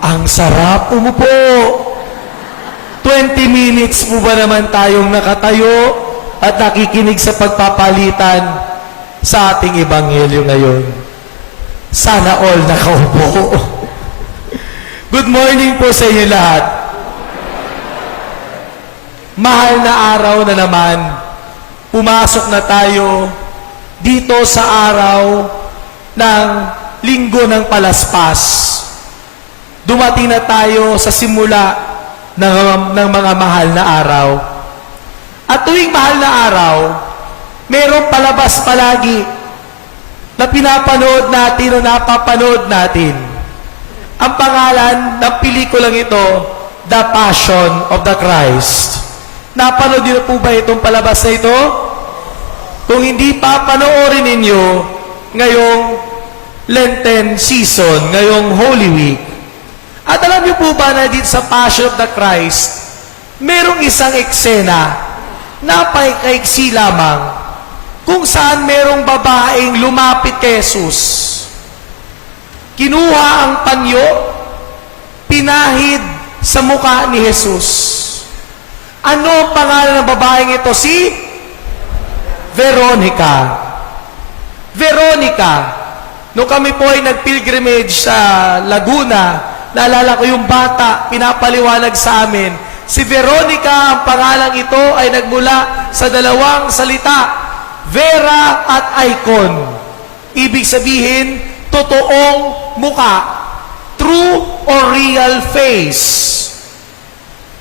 Ang sarap umupo. 20 minutes po ba naman tayong nakatayo at nakikinig sa pagpapalitan sa ating ebanghelyo ngayon? Sana all nakaupo. Good morning po sa inyo lahat. Mahal na araw na naman, pumasok na tayo dito sa araw ng Linggo ng Palaspas. Dumating na tayo sa simula ng mga mahal na araw. At tuwing mahal na araw, mayroong palabas palagi na pinapanood natin o napapanood natin. Ang pangalan ng pelikulang ito, The Passion of the Christ. Napanood niyo po ba itong palabas na ito? Kung hindi pa, panoorin ninyo ngayong Lenten season, ngayong Holy Week. At alam niyo po ba na dito sa Passion of the Christ, merong isang eksena na paikaiksi lamang kung saan merong babaeng lumapit kay Jesus. Kinuha ang panyo, pinahid sa mukha ni Jesus. Ano ang pangalan ng babaeng ito? Si Veronica. Veronica. Nung kami po ay nag-pilgrimage sa Laguna, naalala ko yung bata, pinapaliwanag sa amin. Si Veronica, ang pangalang ito ay nagmula sa dalawang salita, Vera at Icon. Ibig sabihin, totoong muka, true or real face.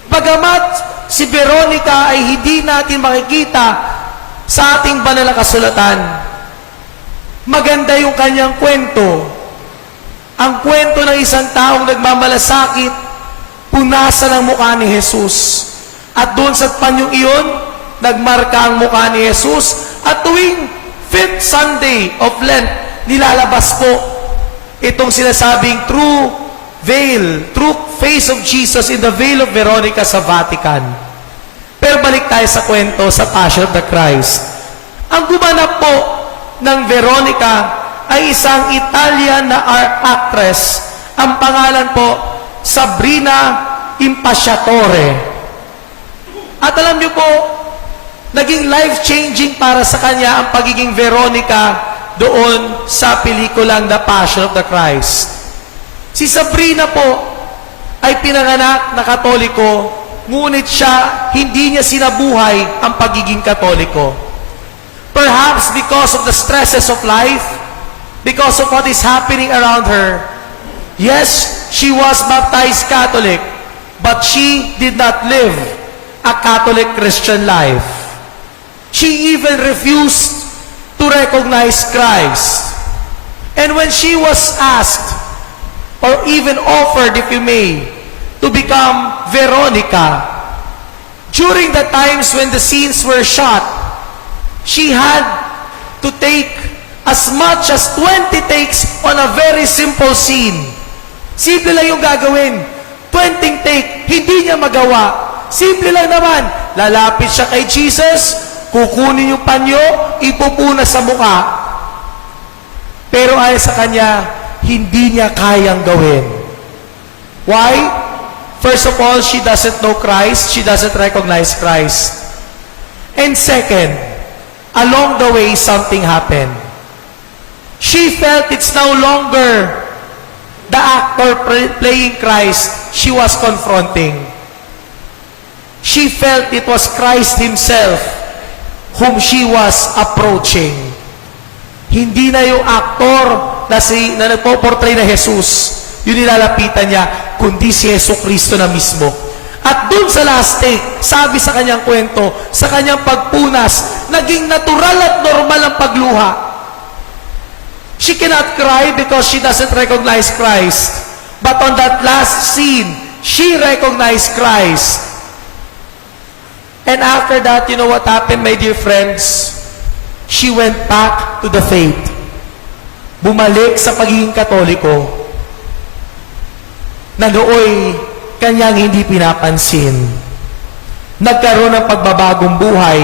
Bagamat si Veronica ay hindi natin makikita sa ating banal na kasulatan, maganda yung kanyang kwento. Ang kwento ng isang taong nagmamalasakit, punasan ang mukha ni Jesus. At doon sa panyong iyon, nagmarka ang mukha ni Jesus. At tuwing 5th Sunday of Lent, nilalabas po itong sinasabing true veil, true face of Jesus in the veil of Veronica sa Vatican. Pero balik tayo sa kwento sa Passion of the Christ. Ang gumanap po ng Veronica ay isang Italian na actress. Ang pangalan po, Sabrina Impacciatore. At alam niyo po, naging life-changing para sa kanya ang pagiging Veronica doon sa pelikulang The Passion of the Christ. Si Sabrina po ay pinanganak na Katoliko, ngunit siya, hindi niya sinabuhay ang pagiging Katoliko. Perhaps because of the stresses of life, because of what is happening around her. Yes, she was baptized Catholic, but she did not live a Catholic Christian life. She even refused to recognize Christ. And when she was asked, or even offered, if you may, to become Veronica, during the times when the scenes were shot, she had to take as much as 20 takes on a very simple scene. Simple lang yung gagawin. 20 take, hindi niya magawa. Simple lang naman. Lalapit siya kay Jesus, kukunin yung panyo, ipupuna sa mukha. Pero ayon sa kanya, hindi niya kayang gawin. Why? First of all, she doesn't know Christ. She doesn't recognize Christ. And second, along the way, something happened. She felt it's no longer the actor playing Christ she was confronting. She felt it was Christ Himself whom she was approaching. Hindi na yung aktor na nagpo-portray na Jesus, yung nilalapitan niya, kundi si Yesu Cristo na mismo. At dun sa last take, sabi sa kanyang kwento, sa kanyang pagpunas, naging natural at normal ang pagluha. She cannot cry because she doesn't recognize Christ. But on that last scene, she recognized Christ. And after that, you know what happened, my dear friends? She went back to the faith. Bumalik sa pagiging Katoliko na nooy kanyang hindi pinapansin. Nagkaroon ng pagbabagong buhay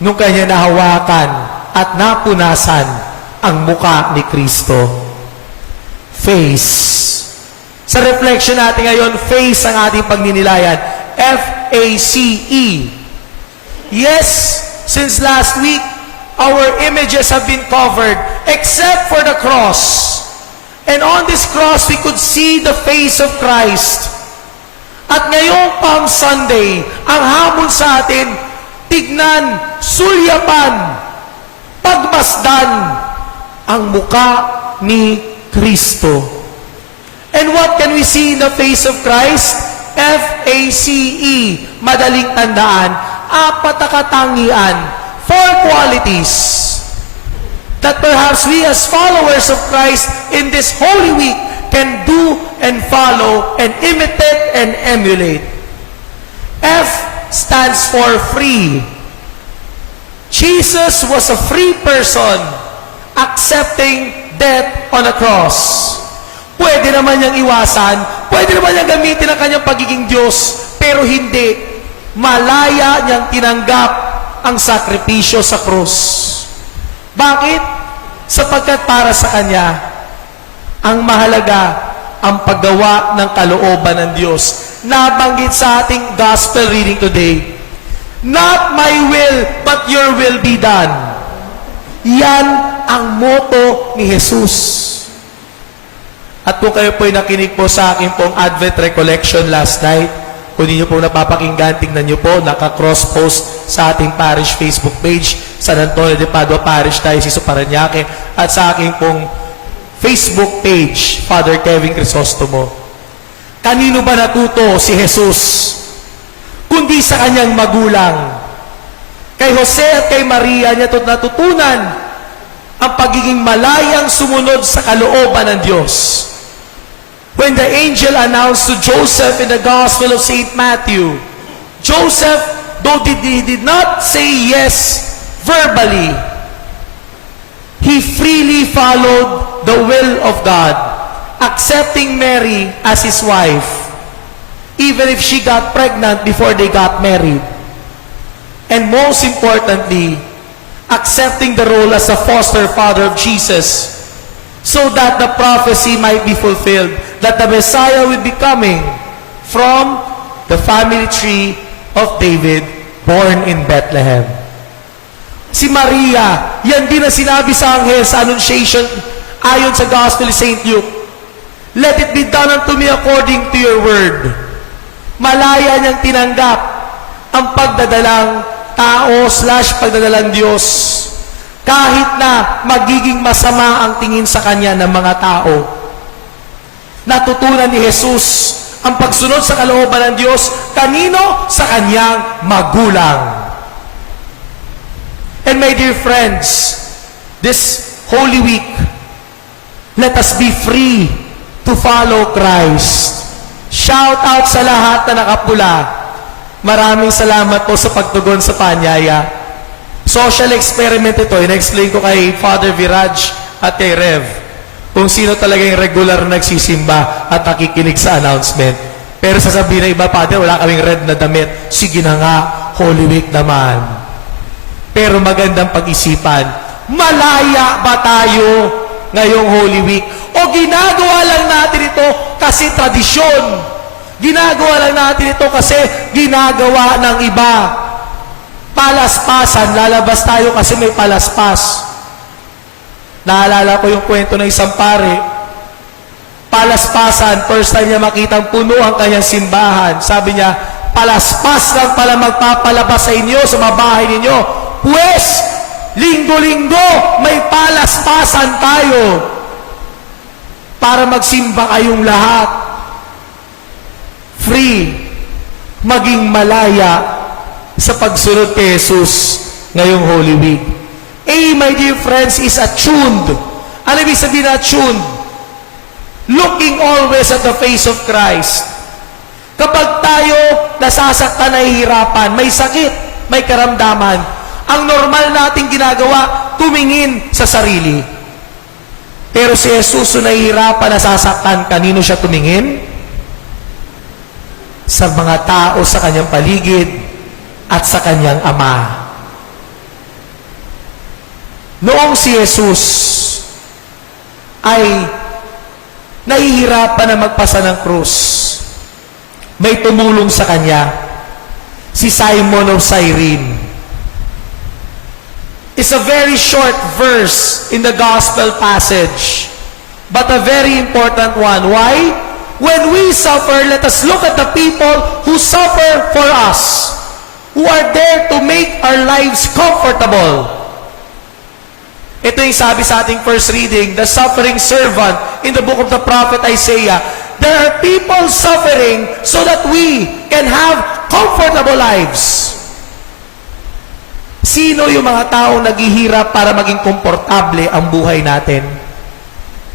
nung kanya nahawakan at napunasan ang muka ni Kristo. Face. Sa reflection natin ngayon, face ang ating pagninilayan. F-A-C-E. Yes, since last week, our images have been covered, except for the cross. And on this cross, we could see the face of Christ. At ngayong Palm Sunday, ang hamon sa atin, tignan, sulyapan, pagmasdan ang muka ni Kristo. And what can we see in the face of Christ? F-A-C-E. Madaling tandaan, apat na katangian, 4 qualities that perhaps we as followers of Christ in this Holy Week can do and follow and imitate and emulate. F stands for free. Jesus was a free person accepting death on a cross. Pwede naman niyang iwasan, pwede naman niyang gamitin ang kanyang pagiging Diyos, pero hindi. Malaya niyang tinanggap ang sakripisyo sa krus. Bakit? Sapagkat para sa Kanya, ang mahalaga ang paggawa ng kalooban ng Diyos. Nabanggit sa ating gospel reading today, not my will, but your will be done. Yan ang motto ni Jesus. At kung kayo po'y nakinig po sa akin pong Advent Recollection last night, kung hindi nyo po napapakinggan, tingnan nyo po, naka-cross post sa ating parish Facebook page, San Antonio de Padua Parish Diocese of Parañaque, at sa aking pong Facebook page, Father Kevin Crisostomo. Kanino ba natuto si Jesus? Kundi sa kanyang magulang. Kay Jose at kay Maria niya natutunan ang pagiging malayang sumunod sa kalooban ng Diyos. When the angel announced to Joseph in the Gospel of St. Matthew, Joseph, though he did not say yes verbally, he freely followed the will of God, accepting Mary as his wife, even if she got pregnant before they got married. And most importantly, accepting the role as a foster father of Jesus, so that the prophecy might be fulfilled, that the Messiah will be coming from the family tree of David, born in Bethlehem. Si Maria, yan din ang sinabi sa anghel sa Annunciation, ayon sa Gospel of St. Luke, let it be done unto me according to your word. Malaya niyang tinanggap ang pagdadalang tao / pagdadalang Diyos. Kahit na magiging masama ang tingin sa kanya ng mga tao. Natutunan ni Jesus ang pagsunod sa kalooban ng Diyos. Kanino? Sa kanyang magulang. And my dear friends, this Holy Week, let us be free to follow Christ. Shout out sa lahat na nakapula. Maraming salamat po sa pagtugon sa paanyaya. Social experiment ito. In-explain ko kay Father Viraj at kay Rev kung sino talaga yung regular nagsisimba at nakikinig sa announcement. Pero sasabihin na iba, Father, wala kaming red na damit. Sige na nga, Holy Week naman. Pero magandang pag-isipan, malaya ba tayo ngayong Holy Week? O ginagawa lang natin ito kasi tradisyon? Ginagawa lang natin ito kasi ginagawa ng iba? Palaspasan, lalabas tayo kasi may palaspas. Naalala ko yung kwento ng isang pare. Palaspasan, first time niya makitang puno ang kanyang simbahan. Sabi niya, palaspas lang pala magpapalabas sa inyo, sa mga bahay ninyo. Pues, linggo-linggo, may palaspasan tayo para magsimba kayong lahat. Free, maging malaya sa pagsunod kay Jesus ngayong Holy Week. A, my dear friends, is attuned. Ano ibig sabihin na attuned? Looking always at the face of Christ. Kapag tayo nasasaktan, nahihirapan, may sakit, may karamdaman, ang normal nating ginagawa, tumingin sa sarili. Pero si Jesus na nahihirapan, nasasaktan, kanino siya tumingin? Sa mga tao sa kanyang paligid, at sa kanyang ama. Noong si Jesus ay nahihirapan na magpasa ng krus. May tumulong sa kanya, si Simon of Cyrene. It's a very short verse in the gospel passage, but a very important one. Why? When we suffer, let us look at the people who suffer for us, who are there to make our lives comfortable. Ito yung sabi sa ating first reading, the suffering servant in the book of the prophet Isaiah. There are people suffering so that we can have comfortable lives. Sino yung mga taong naghihirap para maging komportable ang buhay natin?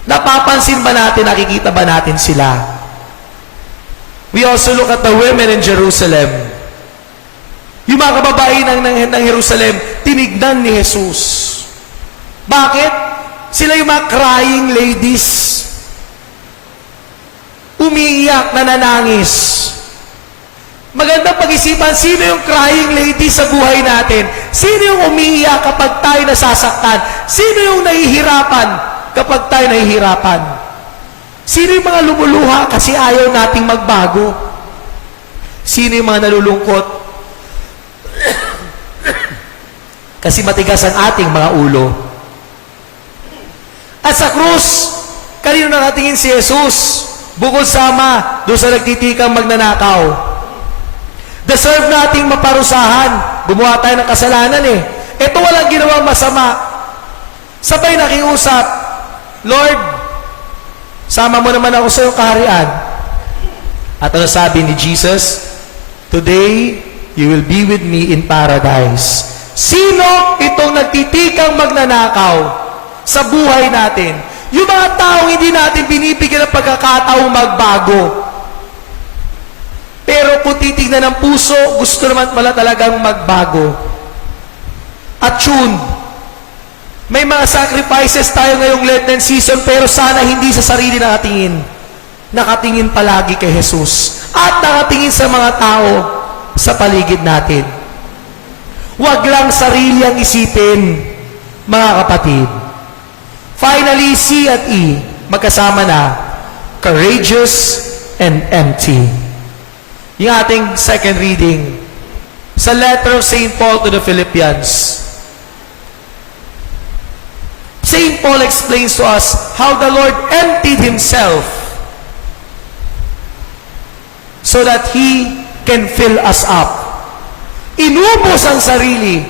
Napapansin ba natin, nakikita ba natin sila? We also look at the women in Jerusalem. Yung mga kababaihan ng Jerusalem, tinignan ni Jesus. Bakit? Sila yung mga crying ladies. Umiiyak, nananangis. Magandang pag-isipan, sino yung crying lady sa buhay natin? Sino yung umiiyak kapag tayo nasasaktan? Sino yung nahihirapan kapag tayo nahihirapan? Sino yung mga lumuluha kasi ayaw nating magbago? Sino yung mga nalulungkot? Kasi matigas ang ating mga ulo. At sa krus, kanino nakatingin si Jesus? Bukod sa Ama, doon sa nagtitikang magnanakaw. Deserve nating maparusahan. Gumawa tayo ng kasalanan eh. Ito walang ginawang masama. Sabay nakiusap, Lord, sama mo naman ako sa iyong kaharian. At ano sabi ni Jesus? Today, you will be with me in paradise. Sino itong nagtitikang magnanakaw sa buhay natin? Yung mga taong hindi natin binibigyan ng pagkakataong magbago. Pero kung titignan ng puso, gusto naman pala talagang magbago. At yun, may mga sacrifices tayo ngayong Lenten season, pero sana hindi sa sarili nakatingin. Nakatingin palagi kay Jesus. At nakatingin sa mga tao sa paligid natin. Huwag lang sarili ang isipin, mga kapatid. Finally, C at E, magkasama na, courageous and empty. Yung ating second reading, sa letter of St. Paul to the Philippians. St. Paul explains to us how the Lord emptied Himself so that He can fill us up. Inubos ang sarili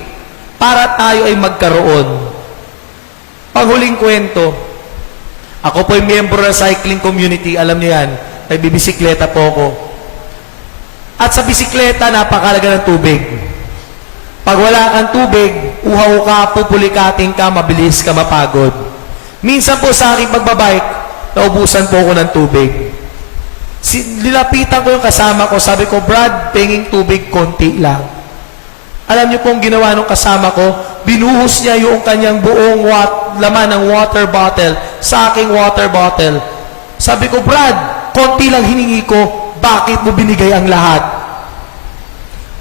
para tayo ay magkaroon. Panghuling kwento, ako po ay miyembro ng cycling community, alam niyo yan, may bibisikleta po ako. At sa bisikleta, napakalaga ng tubig. Pag wala kang tubig, uhaw ka, pupulikating ka, mabilis ka, mapagod. Minsan po sa aking pagbabike, naubusan po ako ng tubig. Nilapitan ko yung kasama ko, sabi ko, Brad, penging tubig, konti lang. Alam niyo pong ginawa ng kasama ko, binuhos niya yung kanyang buong laman ng water bottle sa aking water bottle. Sabi ko, Brad, konti lang hiningi ko, bakit mo binigay ang lahat?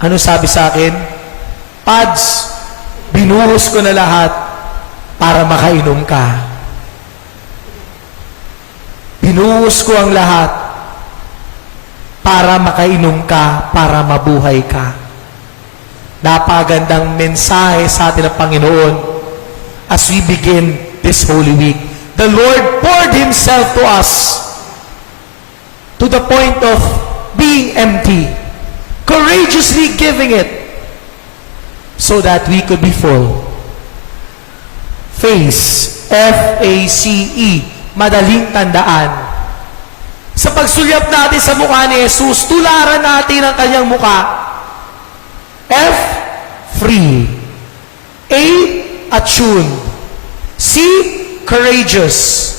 Ano sabi sa akin? Pads, binuhos ko na lahat para makainom ka. Binuhos ko ang lahat para makainom ka, para mabuhay ka. Napagandang mensahe sa atin ng Panginoon as we begin this Holy Week. The Lord poured Himself to us to the point of being empty, courageously giving it so that we could be full. Face, F-A-C-E, madaling tandaan. Sa pagsulyap natin sa mukha ni Jesus, tularan natin ang kanyang mukha. F, free. A, attune. C, courageous.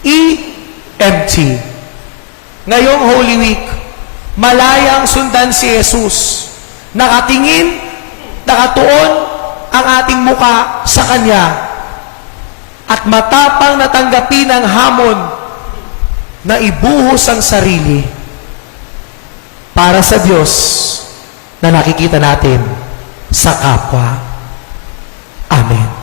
E, empty. Ngayong Holy Week, malayang sundan si Jesus. Nakatingin, nakatuon ang ating muka sa Kanya. At matapang natanggapin ang hamon na ibuhos ang sarili para sa Diyos na nakikita natin sa kapwa. Amen.